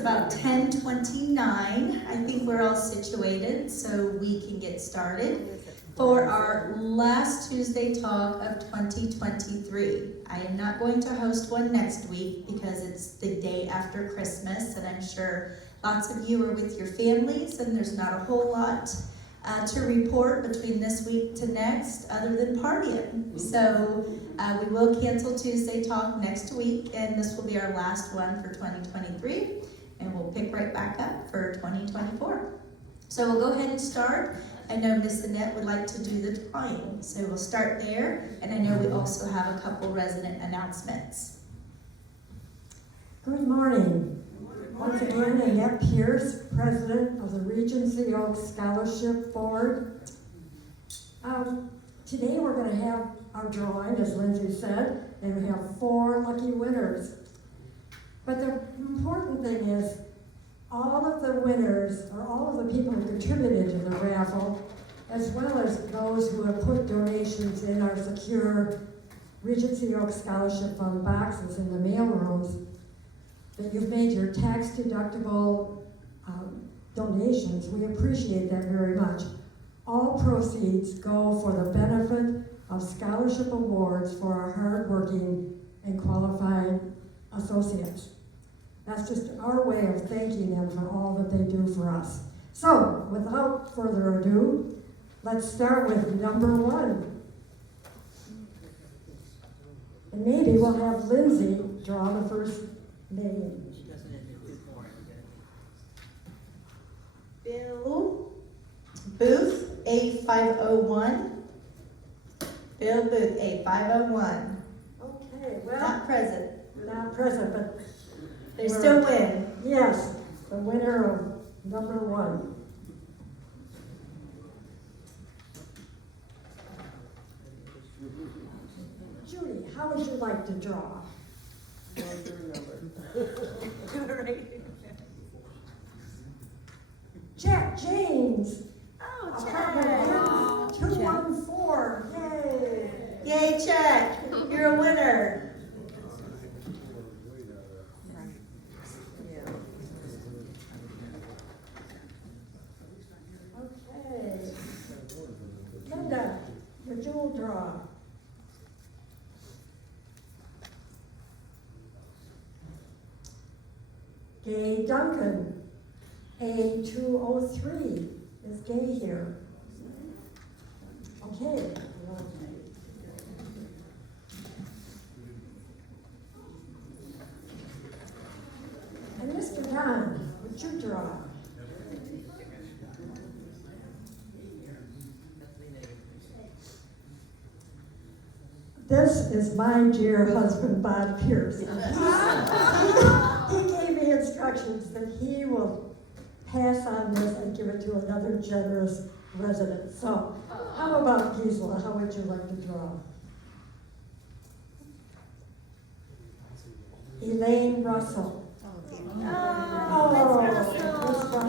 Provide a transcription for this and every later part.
about 10:29. I think we're all situated, so we can get started for our last Tuesday talk of 2023. I am not going to host one next week because it's the day after Christmas, and I'm sure lots of you are with your families, and there's not a whole lot to report between this week to next other than partying. So we will cancel Tuesday talk next week, and this will be our last one for 2023, and we'll pick right back up for 2024. So we'll go ahead and start. I know Miss Annette would like to do the drawing, so we'll start there, and I know we also have a couple resident announcements. Good morning. Once again, Annette Pierce, President of the Regency Oaks Scholarship Board. Today we're going to have our drawing, as Lindsay said, and we have 4 lucky winners. But the important thing is, all of the winners, or all of the people who contributed to the raffle, as well as those who have put donations in our secure Regency Oaks Scholarship Fund boxes in the mail rooms, that you've made your tax-deductible donations. We appreciate that very much. All proceeds go for the benefit of scholarship awards for our hardworking and qualified associates. That's just our way of thanking them for all that they do for us. So, without further ado, let's start with number 1. And maybe we'll have Lindsay draw the first name. Bill Booth, A501. Bill Booth, A501. Okay, well, Not present. not present, but They still win. yes, the winner of number 1. Judy, how would you like to draw? Jack James. Oh, Apartment 214. Yay! Yay, Jack. You're a winner. Okay. Linda, your jewel draw. Gay Duncan, A203. Is Gay here? Okay. And Mr. Don, would you draw? This is my dear husband, Bob Pierce. He gave me instructions that he will pass on this and give it to another generous resident. So, how about Gisela? How would you like to draw? Elaine Russell. Oh, Miss Russell.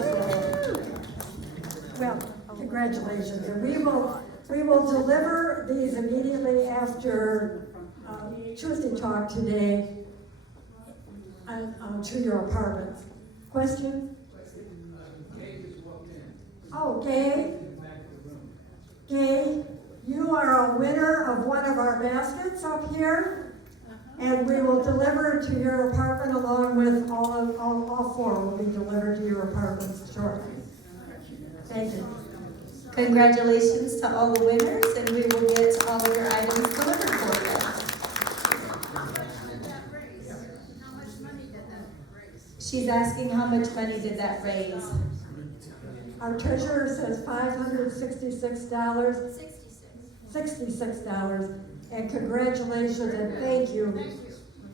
Well, congratulations. And we will deliver these immediately after Tuesday talk today to your apartment. Question? Oh, Gay? Gay, you are a winner of one of our baskets up here, and we will deliver it to your apartment along with all 4 will be delivered to your apartments shortly. Thank you. Congratulations to all the winners, and we will get all of your items delivered for you. She's asking how much money did that raise? Our treasurer says $566. $66. And congratulations and thank you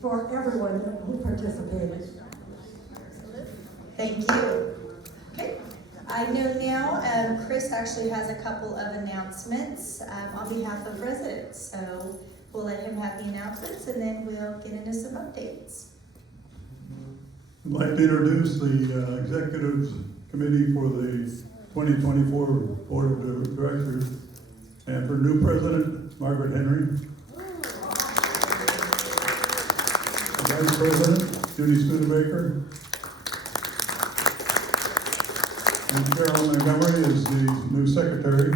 for everyone who participated. Thank you. Okay. I know now Chris actually has a couple of announcements on behalf of residents. So we'll let him have the announcements and then we'll get into some updates. I'd like to introduce the Executive Committee for the 2024 Board of Directors. And for new President, Margaret Henry. Vice President, Judy Studebaker. And Carol Montgomery is the new secretary.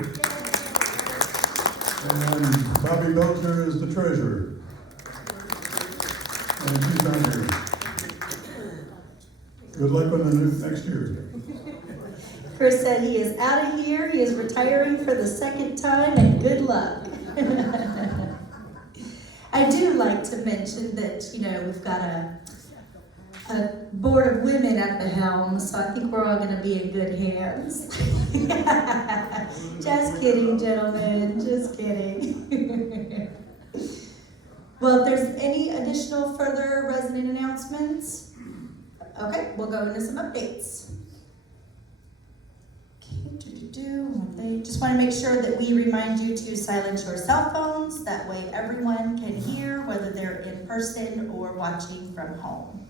And Bobby Belcher is the treasurer. And she's not here. Good luck with the next year. Chris said he is out of here, he is retiring for the second time, and good luck. I do like to mention that, we've got a board of women at the helm, so I think we're all gonna be in good hands. Just kidding, gentlemen, just kidding. Well, if there's any additional further resident announcements, okay, we'll go into some updates. Just want to make sure that we remind you to silence your cell phones. That way everyone can hear, whether they're in person or watching from home.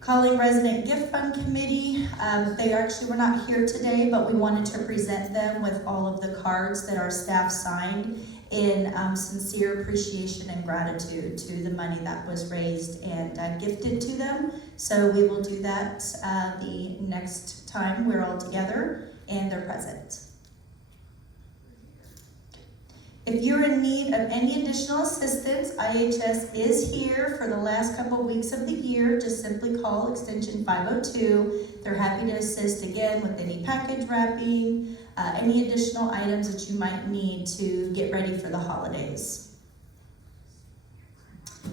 Calling Resident Gift Fund Committee. They actually were not here today, but we wanted to present them with all of the cards that our staff signed in sincere appreciation and gratitude to the money that was raised and gifted to them. So we will do that the next time we're all together and they're present. If you're in need of any additional assistance, IHS is here for the last couple weeks of the year. Just simply call extension 502. They're happy to assist again with any package wrapping, any additional items that you might need to get ready for the holidays.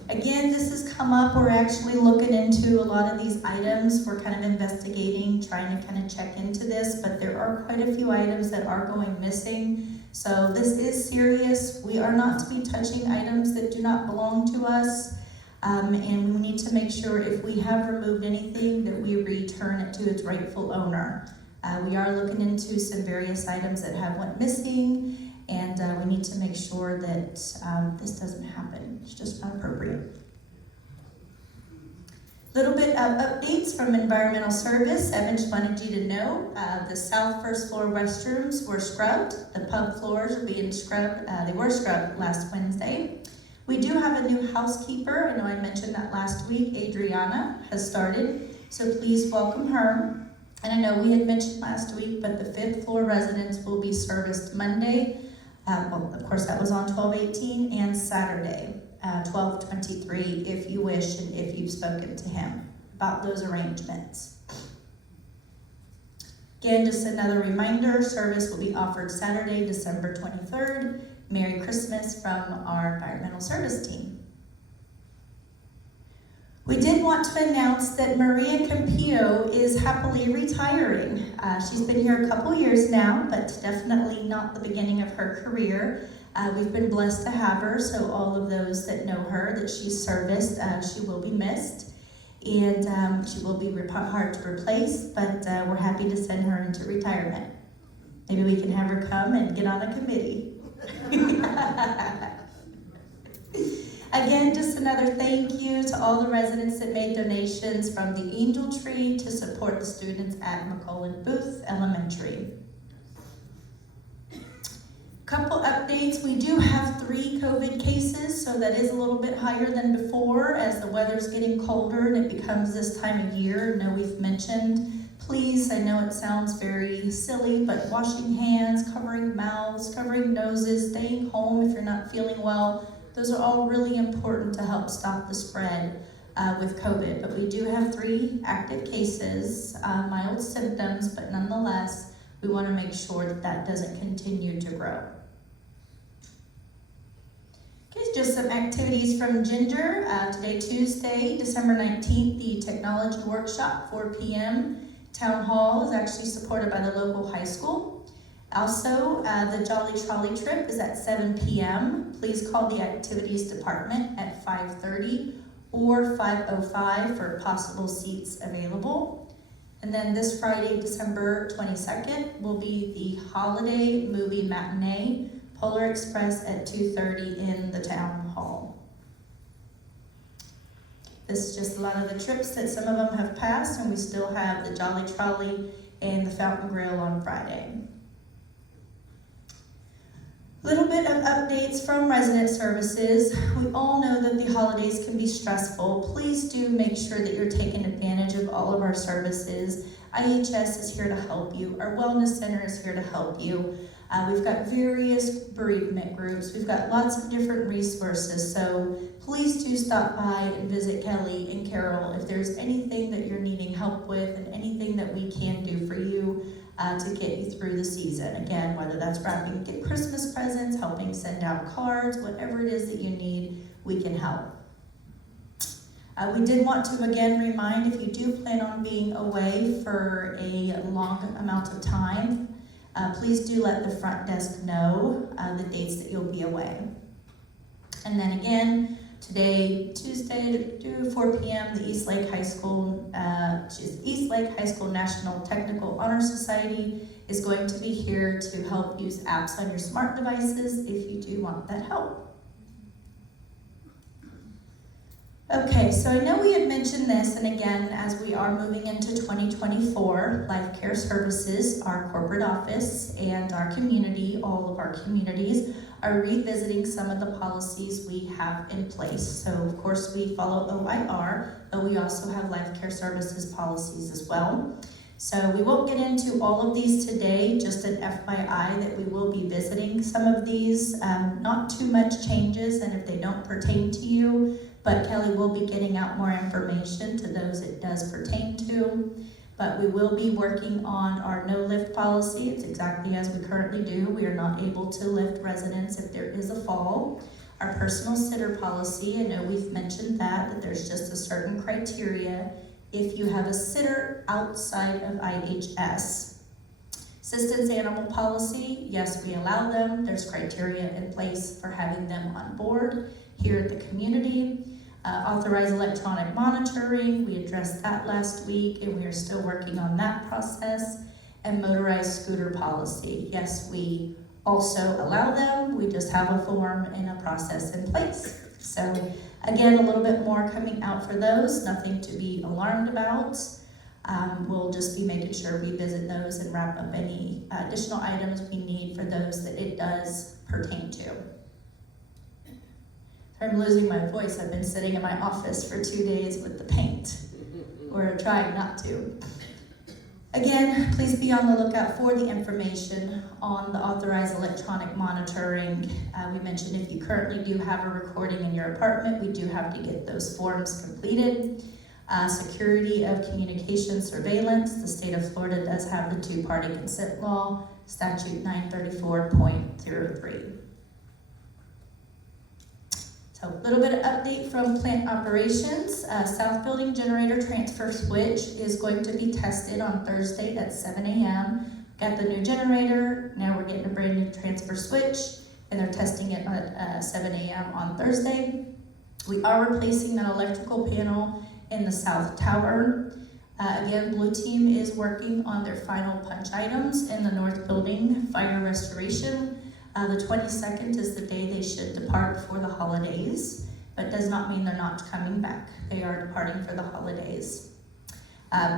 Again, this has come up. We're actually looking into a lot of these items. We're kind of investigating, trying to kind of check into this, but there are quite a few items that are going missing. So this is serious. We are not to be touching items that do not belong to us. And we need to make sure if we have removed anything that we return it to its rightful owner. We are looking into some various items that have went missing, and we need to make sure that this doesn't happen. It's just not appropriate. Little bit of updates from Environmental Service. I just wanted you to know the south first floor restrooms were scrubbed. The pub floors are being scrubbed. They were scrubbed last Wednesday. We do have a new housekeeper. I know I mentioned that last week. Adriana has started, so please welcome her. And I know we had mentioned last week, but the 5th floor residents will be serviced Monday. Well, of course, that was on 12/18, and Saturday, 12/23, if you wish and if you've spoken to him about those arrangements. Again, just another reminder, service will be offered Saturday, December 23rd. Merry Christmas from our environmental service team. We did want to announce that Maria Campillo is happily retiring. She's been here a couple years now, but definitely not the beginning of her career. We've been blessed to have her, so all of those that know her, that she's serviced, she will be missed. And she will be hard to replace, but we're happy to send her into retirement. Maybe we can have her come and get on a committee. Again, just another thank you to all the residents that made donations from the Angel Tree to support the students at McCullen Booth Elementary. Couple updates. We do have 3 COVID cases, so that is a little bit higher than before as the weather's getting colder and it becomes this time of year. I know we've mentioned, please, I know it sounds very silly, but washing hands, covering mouths, covering noses, staying home if you're not feeling well, those are all really important to help stop the spread with COVID. But we do have 3 active cases, mild symptoms, but nonetheless, we want to make sure that that doesn't continue to grow. Okay, just some activities from Ginger. Today, Tuesday, December 19th, the technology workshop, 4 p.m. Town Hall is actually supported by the local high school. Also, the Jolly Trolley trip is at 7 p.m. Please call the activities department at 5:30 or 5:05 for possible seats available. And then this Friday, December 22nd, will be the holiday movie matinee, Polar Express at 2:30 in the town hall. This is just a lot of the trips that some of them have passed, and we still have the Jolly Trolley and the Fountain Grill on Friday. Little bit of updates from resident services. We all know that the holidays can be stressful. Please do make sure that you're taking advantage of all of our services. IHS is here to help you. Our wellness center is here to help you. We've got various bereavement groups. We've got lots of different resources. So please do stop by and visit Kelly and Carol if there's anything that you're needing help with and anything that we can do for you to get you through the season. Again, whether that's wrapping get Christmas presents, helping send out cards, whatever it is that you need, we can help. We did want to again remind, if you do plan on being away for a long amount of time, please do let the front desk know the dates that you'll be away. And then again, today, Tuesday, 4 p.m., the East Lake High School National Technical Honor Society is going to be here to help use apps on your smart devices if you do want that help. Okay, so I know we had mentioned this, and again, as we are moving into 2024, Life Care Services, our corporate office, and our community, all of our communities, are revisiting some of the policies we have in place. So, of course, we follow OIR, but we also have Life Care Services policies as well. So we won't get into all of these today, just an FYI that we will be visiting some of these. Not too much changes, and if they don't pertain to you, but Kelly will be getting out more information to those it does pertain to. But we will be working on our no lift policy. It's exactly as we currently do. We are not able to lift residents if there is a fall. Our personal sitter policy, I know we've mentioned that there's just a certain criteria if you have a sitter outside of IHS. Assistance animal policy, yes, we allow them. There's criteria in place for having them on board here at the community. Authorized electronic monitoring, we addressed that last week and we are still working on that process. And motorized scooter policy, yes, we also allow them, we just have a form and a process in place. So again, a little bit more coming out for those, nothing to be alarmed about. We'll just be making sure we visit those and wrap up any additional items we need for those that it does pertain to. I'm losing my voice. I've been sitting in my office for 2 days with the paint. We're trying not to. Again, please be on the lookout for the information on the authorized electronic monitoring. We mentioned if you currently do have a recording in your apartment, we do have to get those forms completed. Security of communication surveillance. The state of Florida does have the two-party consent law, statute 934.03. So a little bit of update from plant operations. South Building generator transfer switch is going to be tested on Thursday at 7 a.m. Got the new generator, now we're getting a brand new transfer switch, and they're testing it at 7 a.m. on Thursday. We are replacing that electrical panel in the south tower. Again, Blue Team is working on their final punch items in the north building, fire restoration. The 22nd is the day they should depart for the holidays, but does not mean they're not coming back. They are departing for the holidays.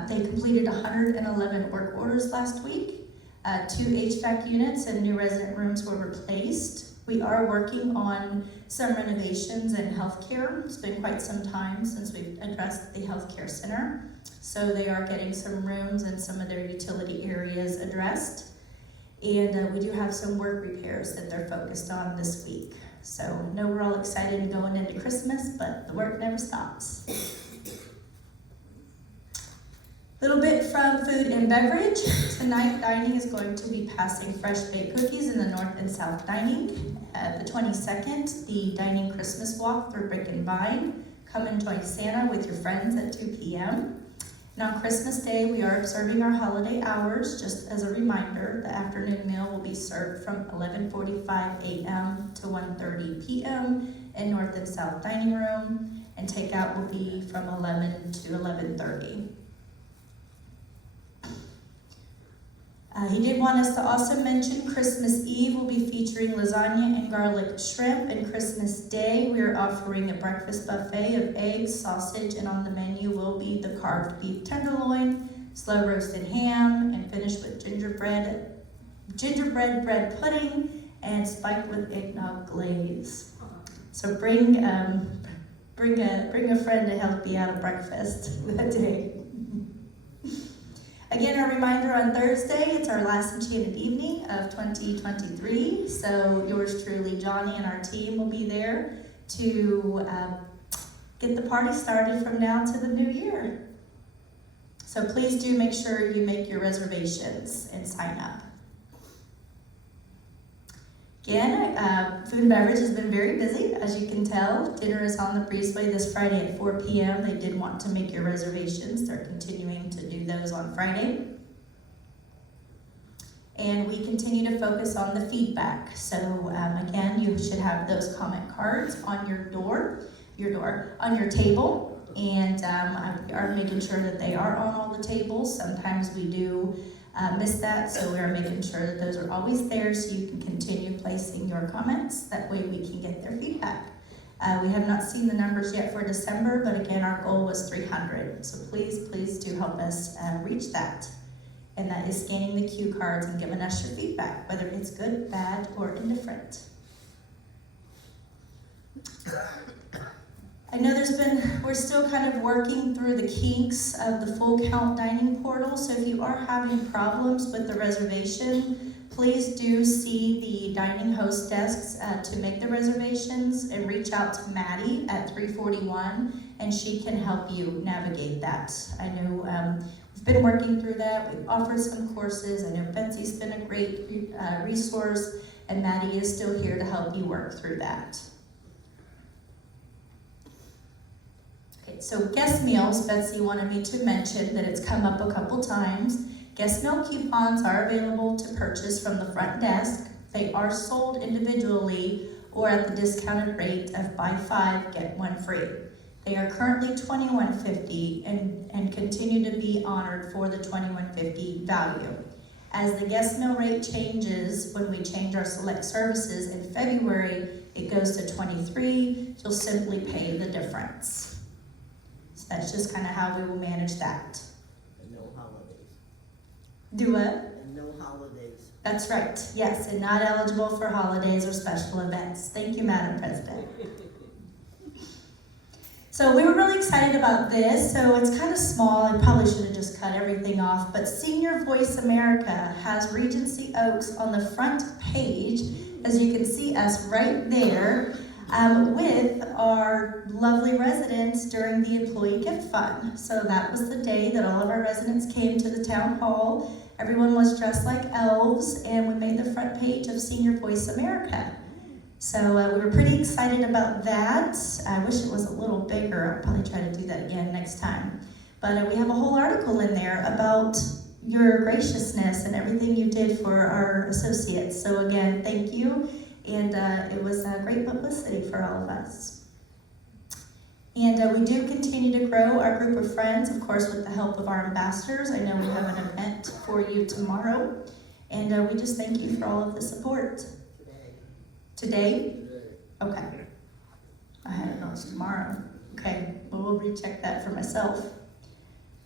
They completed 111 work orders last week. 2 HVAC units and new resident rooms were replaced. We are working on some renovations in healthcare. It's been quite some time since we've addressed the healthcare center. So they are getting some rooms and some of their utility areas addressed. And we do have some work repairs that they're focused on this week. So I know we're all excited going into Christmas, but the work never stops. Little bit from food and beverage. Tonight, dining is going to be passing fresh baked cookies in the north and south dining. The 22nd, the dining Christmas walk through Brick and Vine. Come and join Santa with your friends at 2 p.m. And on Christmas Day, we are observing our holiday hours. Just as a reminder, the afternoon meal will be served from 11:45 a.m. to 1:30 p.m. in North and South Dining Room, and takeout will be from 11 to 11:30. He did want us to also mention Christmas Eve will be featuring lasagna and garlic shrimp, and Christmas Day we are offering a breakfast buffet of eggs, sausage, and on the menu will be the carved beef tenderloin, slow roasted ham, and finished with gingerbread bread pudding, and spiked with eggnog glaze. So bring a friend to help you out at breakfast that day. Again, a reminder on Thursday, it's our last Enchanted Evening of 2023. So yours truly, Johnny, and our team will be there to get the party started from now to the new year. So please do make sure you make your reservations and sign up. Again, food and beverage has been very busy, as you can tell. Dinner is on the Breezeway this Friday at 4 p.m. They did want to make your reservations. They're continuing to do those on Friday. And we continue to focus on the feedback. So again, you should have those comment cards on on your table. And we are making sure that they are on all the tables. Sometimes we do miss that, so we are making sure that those are always there so you can continue placing your comments. That way we can get their feedback. We have not seen the numbers yet for December, but again, our goal was 300. So please do help us reach that. And that is scanning the cue cards and giving us your feedback, whether it's good, bad, or indifferent. I know we're still kind of working through the kinks of the full count dining portal, so if you are having problems with the reservation, please do see the dining host desks to make the reservations and reach out to Maddie at 341 and she can help you navigate that. I know we've been working through that, we've offered some courses, I know Betsy's been a great resource, and Maddie is still here to help you work through that. So guest meals, Betsy wanted me to mention that it's come up a couple times. Guest meal coupons are available to purchase from the front desk. They are sold individually or at the discounted rate of buy 5, get 1 free. They are currently $21.50 and continue to be honored for the $21.50 value. As the guest meal rate changes when we change our select services in February, it goes to $23. You'll simply pay the difference. That's just kind of how we will manage that. And no holidays. Do what? And no holidays. That's right, yes, and not eligible for holidays or special events. Thank you, Madam President. So we were really excited about this. So it's kind of small. I probably should have just cut everything off. But Senior Voice America has Regency Oaks on the front page. As you can see us right there. With our lovely residents during the Employee Gift Fund. So that was the day that all of our residents came to the town hall. Everyone was dressed like elves, and we made the front page of Senior Voice America. So we were pretty excited about that. I wish it was a little bigger. I'll probably try to do that again next time. But we have a whole article in there about your graciousness and everything you did for our associates. So again, thank you. And it was great publicity for all of us. And we do continue to grow our group of friends, of course, with the help of our ambassadors. I know we have an event for you tomorrow. And we just thank you for all of the support. Today? Okay. I had it on tomorrow. Okay, well, we'll recheck that for myself.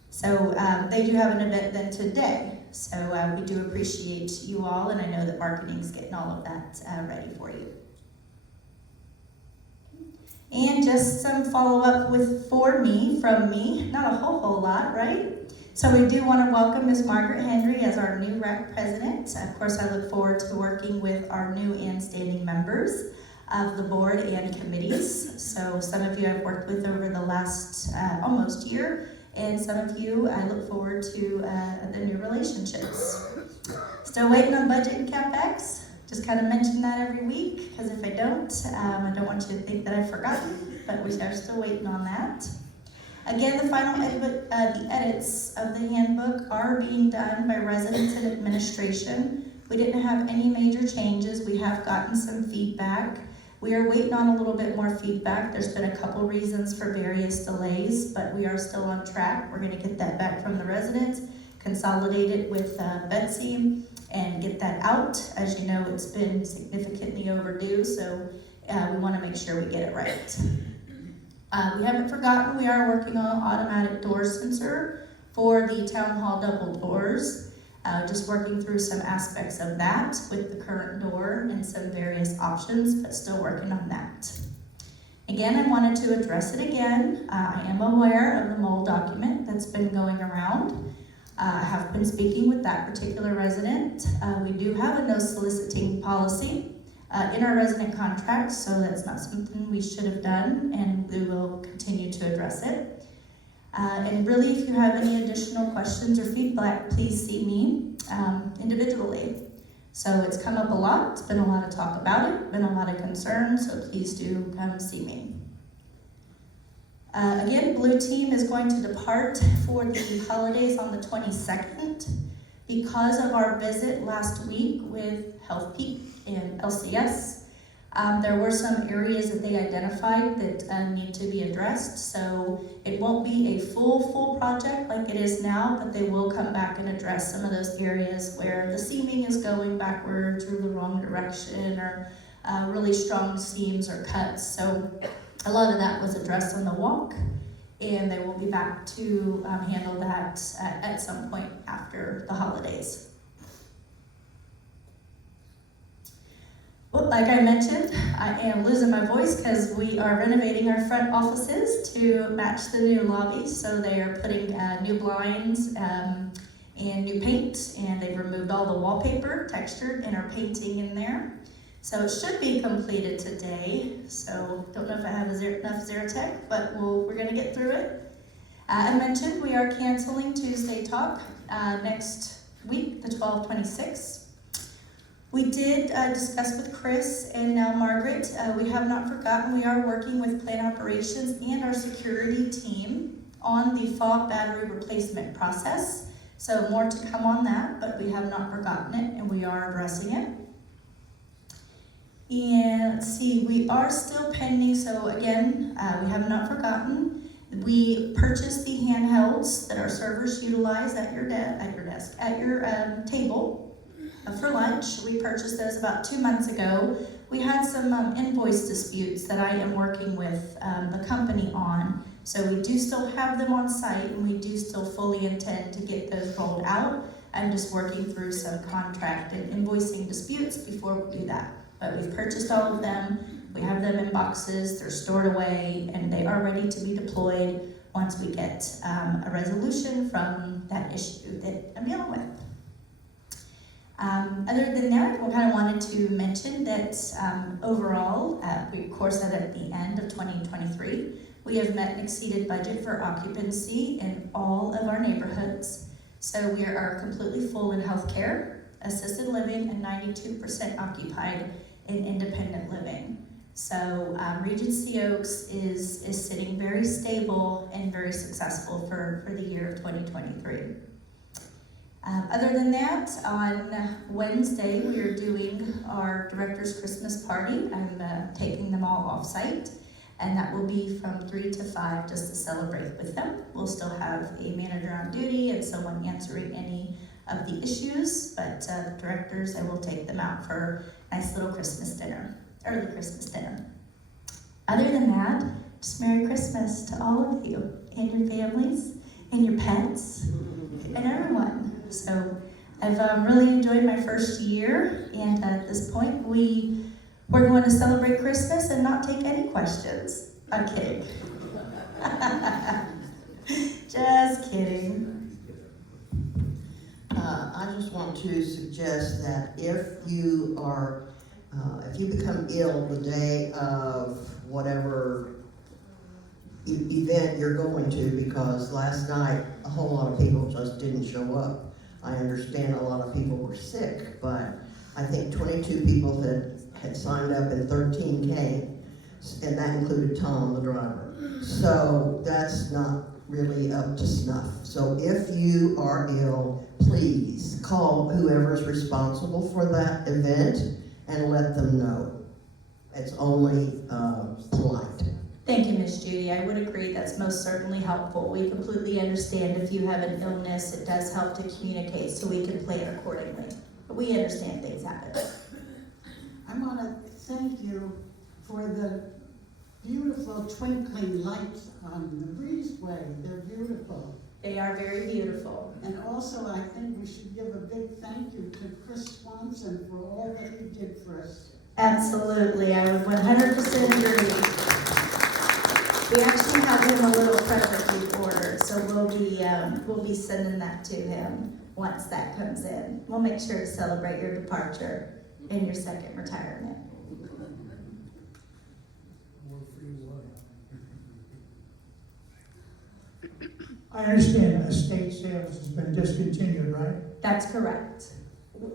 So they do have an event then today. So we do appreciate you all, and I know that marketing's getting all of that ready for you. And just some follow-up from me, not a whole lot, right? So we do want to welcome Ms. Margaret Henry as our new RAC president. Of course, I look forward to working with our new and standing members of the board and committees. So some of you I've worked with over the last almost year, and some of you I look forward to the new relationships. Still waiting on budget and CapEx. Just kind of mention that every week, because if I don't want you to think that I've forgotten, but we are still waiting on that. Again, the final edits of the handbook are being done by residents and administration. We didn't have any major changes. We have gotten some feedback. We are waiting on a little bit more feedback. There's been a couple reasons for various delays, but we are still on track. We're going to get that back from the residents, consolidate it with Betsy, and get that out. As you know, it's been significantly overdue, so we want to make sure we get it right. We haven't forgotten, we are working on automatic door sensor for the town hall double doors. Just working through some aspects of that with the current door and some various options, but still working on that. Again, I wanted to address it again. I am aware of the mole document that's been going around. I have been speaking with that particular resident. We do have a no soliciting policy in our resident contract, so that's not something we should have done, and we will continue to address it. And really, if you have any additional questions or feedback, please see me individually. So it's come up a lot, it's been a lot of talk about it, been a lot of concern, so please do come see me. Again, Blue Team is going to depart for the holidays on the 22nd. Because of our visit last week with Health Peak and LCS, there were some areas that they identified that need to be addressed. So it won't be a full project like it is now, but they will come back and address some of those areas where the seaming is going backwards or the wrong direction, or really strong seams or cuts. So a lot of that was addressed on the walk, and they will be back to handle that at some point after the holidays. Well, like I mentioned, I am losing my voice because we are renovating our front offices to match the new lobby. So they are putting new blinds and new paint, and they've removed all the wallpaper textured and are painting in there. So it should be completed today. So don't know if I have enough Xeratech, but we're gonna get through it. I mentioned we are canceling Tuesday Talk next week, the 12/26. We did discuss with Chris and now Margaret. We have not forgotten we are working with plant operations and our security team on the fog battery replacement process. So more to come on that, but we have not forgotten it and we are addressing it. And let's see, we are still pending, so again, we have not forgotten. We purchased the handhelds that our servers utilize at your table for lunch. We purchased those about 2 months ago. We had some invoice disputes that I am working with the company on. So we do still have them on site, and we do still fully intend to get those rolled out. I'm just working through some contract and invoicing disputes before we do that. But we've purchased all of them, we have them in boxes, they're stored away, and they are ready to be deployed once we get a resolution from that issue that I'm dealing with. Other than that, I kind of wanted to mention that overall, we of course said at the end of 2023, we have met and exceeded budget for occupancy in all of our neighborhoods. So we are completely full in healthcare, assisted living, and 92% occupied in independent living. So Regency Oaks is sitting very stable and very successful for the year of 2023. Other than that, on Wednesday we are doing our Director's Christmas Party. I'm taking them all off-site, and that will be from 3 to 5 just to celebrate with them. We'll still have a manager on duty and someone answering any of the issues, but the directors, I will take them out for a nice little Christmas dinner, early Christmas dinner. Other than that, just Merry Christmas to all of you and your families and your pets and everyone. So I've really enjoyed my first year, and at this point we're going to celebrate Christmas and not take any questions. I'm kidding. Just kidding. I just want to suggest that if you become ill the day of whatever event you're going to, because last night a whole lot of people just didn't show up. I understand a lot of people were sick, but I think 22 people had signed up and 13 came, and that included Tom, the driver. So that's not really up to snuff. So if you are ill, please call whoever's responsible for that event and let them know. It's only polite. Thank you, Miss Judy. I would agree that's most certainly helpful. We completely understand if you have an illness, it does help to communicate so we can plan accordingly. But we understand things happen. I want to thank you for the beautiful twinkling lights on the breezeway. They're beautiful. They are very beautiful. And also, I think we should give a big thank you to Chris Swanson for all that he did for us. Absolutely, I would 100% agree. We actually have him a little present we've ordered, so we'll be sending that to him once that comes in. We'll make sure to celebrate your departure and your second retirement. I understand estate sales has been discontinued, right? That's correct.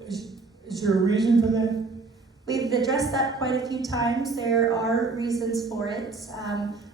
Is there a reason for that? We've addressed that quite a few times. There are reasons for it.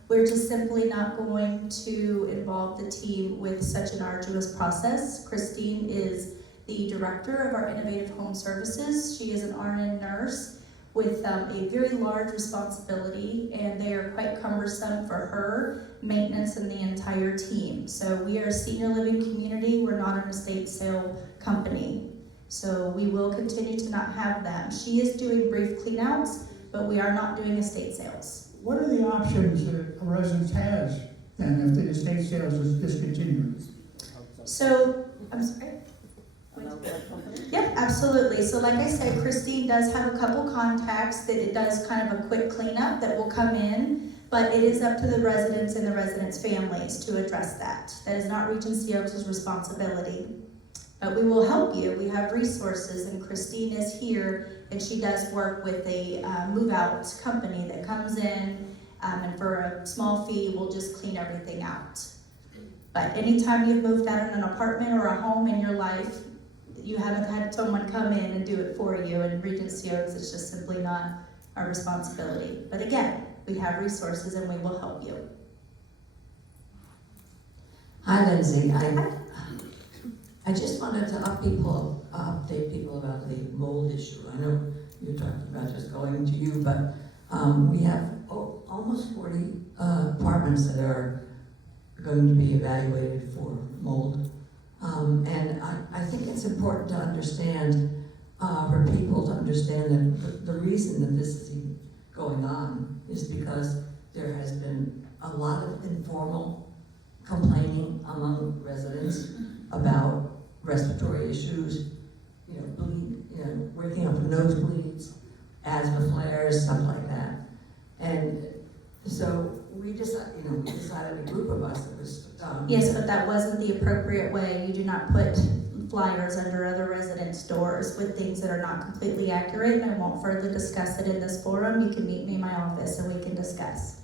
We're just simply not going to involve the team with such an arduous process. Christine is the director of our Innovative Home Services. She is an RN nurse with a very large responsibility, and they are quite cumbersome for her maintenance and the entire team. So we are a senior living community. We're not an estate sale company. So we will continue to not have them. She is doing brief cleanouts, but we are not doing estate sales. What are the options that a resident has then if the estate sales is discontinued? So, I'm sorry? Yep, absolutely. So like I said, Christine does have a couple contacts that it does kind of a quick cleanup that will come in, but it is up to the residents and the residents' families to address that. That is not Regency Oaks' responsibility. But we will help you. We have resources, and Christine is here, and she does work with a move-out company that comes in, and for a small fee, we'll just clean everything out. But anytime you've moved out in an apartment or a home in your life, you haven't had someone come in and do it for you, and Regency Oaks, it's just simply not our responsibility. But again, we have resources, and we will help you. Hi, Lindsay. I just wanted to update people about the mold issue. I know you're talking about just going to you, but we have almost 40 apartments that are going to be evaluated for mold. And I think it's important to understand, for people to understand that the reason that this is even going on is because there has been a lot of informal complaining among residents about respiratory issues, waking up with nosebleeds, asthma flares, stuff like that. And so we decided, a group of us that was. Yes, but that wasn't the appropriate way. You do not put flyers under other residents' doors with things that are not completely accurate, and I won't further discuss it in this forum. You can meet me in my office and we can discuss.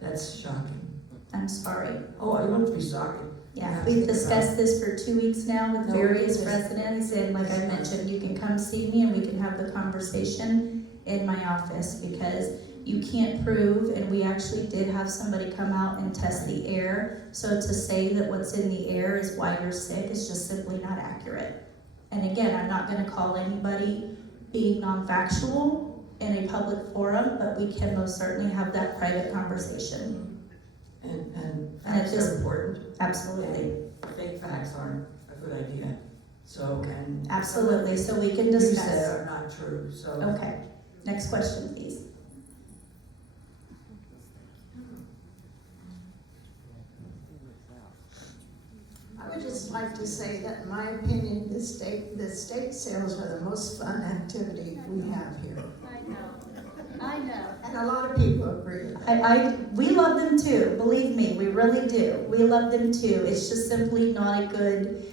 That's shocking. I'm sorry. Oh, I won't be sorry. Yeah, we've discussed this for 2 weeks now with No, various it's- residents, and like I mentioned, you can come see me and we can have the conversation in my office, because you can't prove, and we actually did have somebody come out and test the air, so to say that what's in the air is why you're sick is just simply not accurate. And again, I'm not gonna call anybody being non-factual in a public forum, but we can most certainly have that private conversation. And And facts it just- are important. Absolutely, Fake facts aren't a good idea. So, and. absolutely, so we can You discuss. said are not true, so. Okay, next question, please. I would just like to say that in my opinion, the state sales are the most fun activity we have here. I know. And a lot of people agree with that. We love them too, believe me, we really do. We love them too. It's just simply not a good,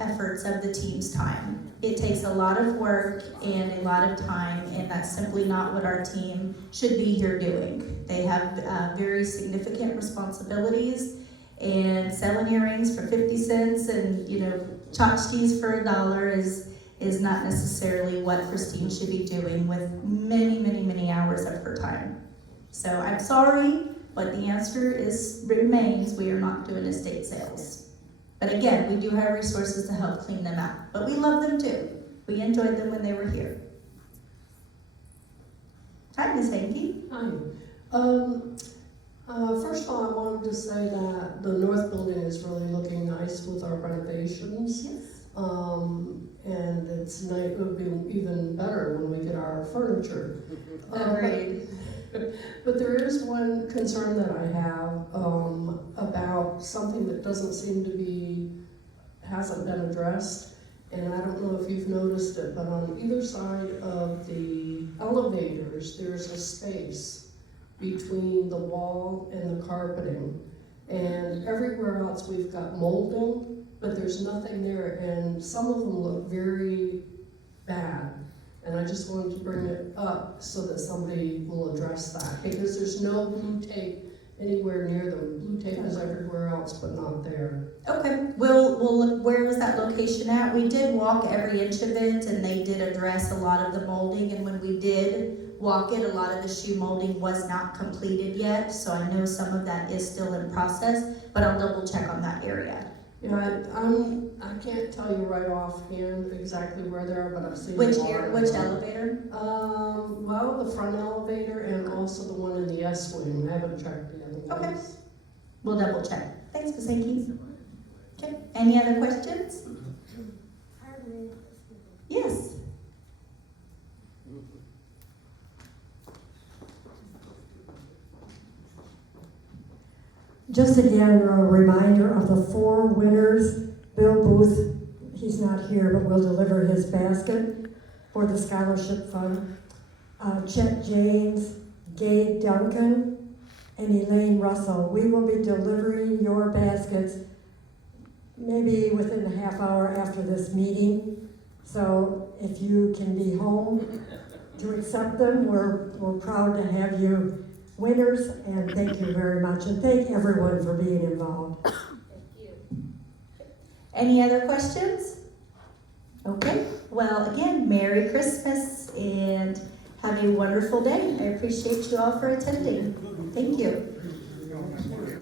efforts of the team's time. It takes a lot of work and a lot of time, and that's simply not what our team should be here doing. They have very significant responsibilities, and selling earrings for 50 cents and, tchotchkes for $1 is not necessarily what Christine should be doing with many, many, many hours of her time. So I'm sorry, but the answer remains we are not doing estate sales. But again, we do have resources to help clean them out. But we love them too. We enjoyed them when they were here. Hi, Ms. Hankey. Hi. First of all, I wanted to say that the north building is really looking nice with our renovations. Yes. And it would be even better when we get our furniture. Agreed. But there is one concern that I have, about something that hasn't been addressed. And I don't know if you've noticed it, but on either side of the elevators, there's a space between the wall and the carpeting. And everywhere else, we've got molding, but there's nothing there, and some of them look very bad. And I just wanted to bring it up so that somebody will address that, because there's no blue tape anywhere near them. Blue tape is everywhere else, but not there. Okay, we'll look, where is that location at? We did walk every inch of it, and they did address a lot of the molding, and when we did walk it, a lot of the shoe molding was not completed yet, so I know some of that is still in process, but I'll double check on that area. Yeah, I can't tell you right offhand exactly where they are, but I've seen Which a lot of which them. elevator? Well, the front elevator and also the one in the S wing. I haven't checked the other Okay. ones. We'll double check. Thanks, Ms. Sankey. Okay, any other questions? Yes. Just again, a reminder of the 4 winners. Bill Booth, he's not here, but will deliver his basket for the scholarship fund. Chet James, Gabe Duncan, and Elaine Russell. We will be delivering your baskets maybe within a half hour after this meeting. So if you can be home to accept them, we're proud to have you winners, and thank you very much. And thank everyone for being involved. Thank you. Any other questions? Okay, well, again, Merry Christmas and have a wonderful day. I appreciate you all for attending. Thank you.